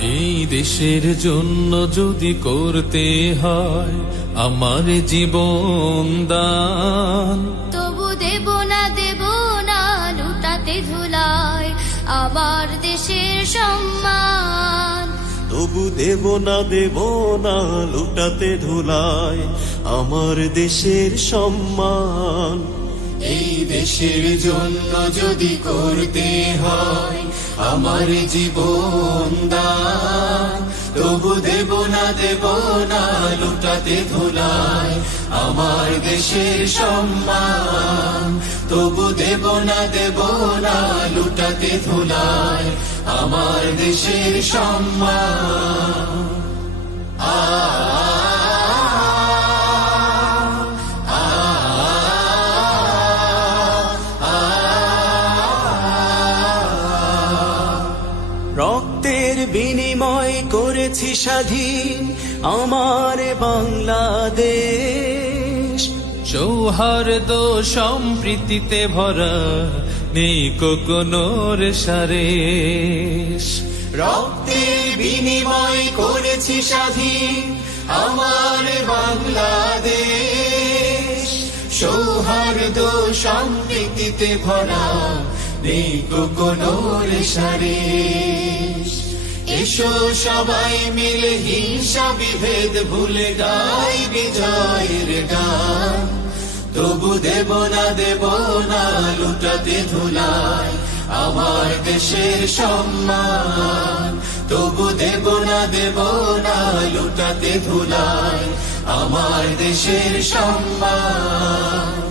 এই দেশের জন্য যদি করতে হয় আমার জীবন দান, তবু দেব না লুটাতে ধুলায় আমার দেশের সম্মান। তবু দেব না লুটাতে ধুলায় আমার দেশের সম্মান। এই দেশের জন্য যদি করতে হয় আমার জীবন দান, তবু দেব না লুটাতে ধুলায় আমার দেশের সম্মান। তবু দেব না লুটাতে ধুলায় আমার দেশের সম্মান। রক্তের বিনিময় করেছি স্বাধীন আমার বাংলাদেশ। সৌহার্দ্য সম্প্রীতিতে ভরা নেই কোনো রেশারেশ। রক্তের বিনিময় করেছি স্বাধীন আমার বাংলাদেশ। সৌহার্দ্য সম্প্রীতিতে ভরা নেই কোনো রেশারেশ। এসো সবাই মিলে হিংসা বিভেদ ভুলে গাই বিজয়ের গান। তবু দেব না লুটাতে ধুলায় আমার দেশের সম্মান। তবু দেব না লুটাতে ধুলায় আমার দেশের সম্মান।